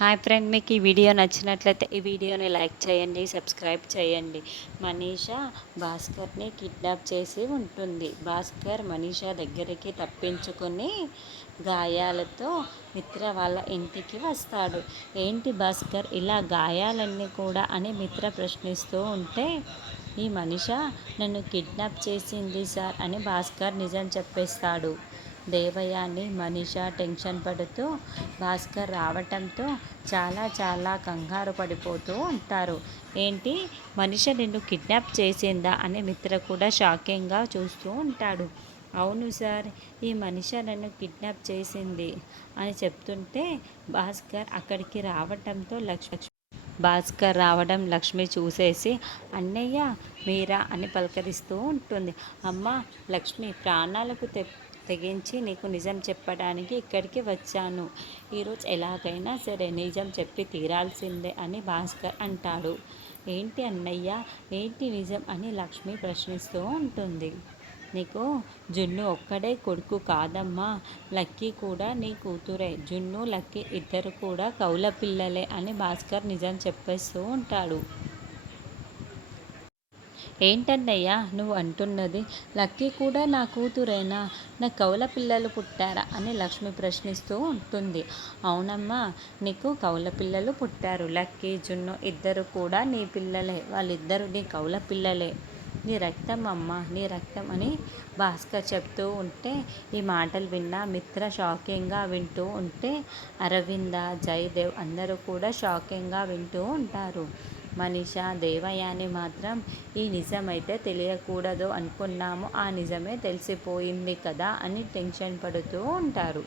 Hi friend, మీకు ఈ video నచ్చినట్లయితే ఈ వీడియోని లైక్ చేయండి, సబ్స్క్రైబ్ చేయండి. మనీషా భాస్కర్ని కిడ్నాప్ చేసి ఉంటుంది. భాస్కర్ మనీషా దగ్గరికి తప్పించుకొని గాయాలతో మిత్ర వాళ్ళ ఇంటికి వస్తాడు. ఏంటి భాస్కర్ ఇలా గాయాలన్నీ కూడా అని మిత్ర ప్రశ్నిస్తూ ఉంటే, ఈ మనీషా నన్ను కిడ్నాప్ చేసింది సార్ అని భాస్కర్ నిజం చెప్పేస్తాడు. దేవయాని మనీషా టెన్షన్ పడుతూ భాస్కర్ రావటంతో చాలా కంగారు పడిపోతూ ఉంటారు. ఏంటి, మనిష నిన్ను కిడ్నాప్ చేసిందా అని మిత్ర కూడా షాకింగ్గా చూస్తూ ఉంటాడు. అవును సార్, ఈ మనిష నన్ను కిడ్నాప్ చేసింది అని చెప్తుంటే భాస్కర్ అక్కడికి రావటంతో భాస్కర్ రావడం లక్ష్మి చూసేసి అన్నయ్య మీరా అని పలకరిస్తూ ఉంటుంది. అమ్మ లక్ష్మి, ప్రాణాలకు తెగించి నీకు నిజం చెప్పడానికి ఇక్కడికి వచ్చాను. ఈరోజు ఎలాగైనా సరే నిజం చెప్పి తీరాల్సిందే అని భాస్కర్ అంటాడు. ఏంటి అన్నయ్య, ఏంటి నిజం అని లక్ష్మి ప్రశ్నిస్తూ ఉంటుంది. నీకు జున్ను ఒక్కడే కొడుకు కాదమ్మా, లక్కీ కూడా నీ కూతురే. జున్ను లక్కీ ఇద్దరు కూడా కౌల పిల్లలే అని భాస్కర్ నిజం చెప్పేస్తూ ఉంటాడు. ఏంటన్నయ్యా నువ్వు అంటున్నది? లక్కీ కూడా నా కూతురేనా? నా కౌల పిల్లలు పుట్టారా అని లక్ష్మి ప్రశ్నిస్తూ ఉంటుంది. అవునమ్మా, నీకు కౌల పిల్లలు పుట్టారు. లక్కీ, జున్ను ఇద్దరు కూడా నీ పిల్లలే. వాళ్ళిద్దరు నీ కౌల పిల్లలే. నీ రక్తం అమ్మ, నీ రక్తం అని భాస్కర్ చెప్తూ ఉంటే ఈ మాటలు విన్న మిత్ర షాకింగ్గా వింటూ ఉంటే అరవింద, జయదేవ్ అందరూ కూడా షాకింగ్గా వింటూ ఉంటారు. మనీషా, దేవయాని మాత్రం ఈ నిజమైతే తెలియకూడదు అనుకున్నాము, ఆ నిజమే తెలిసిపోయింది కదా అని టెన్షన్ పడుతూ ఉంటారు.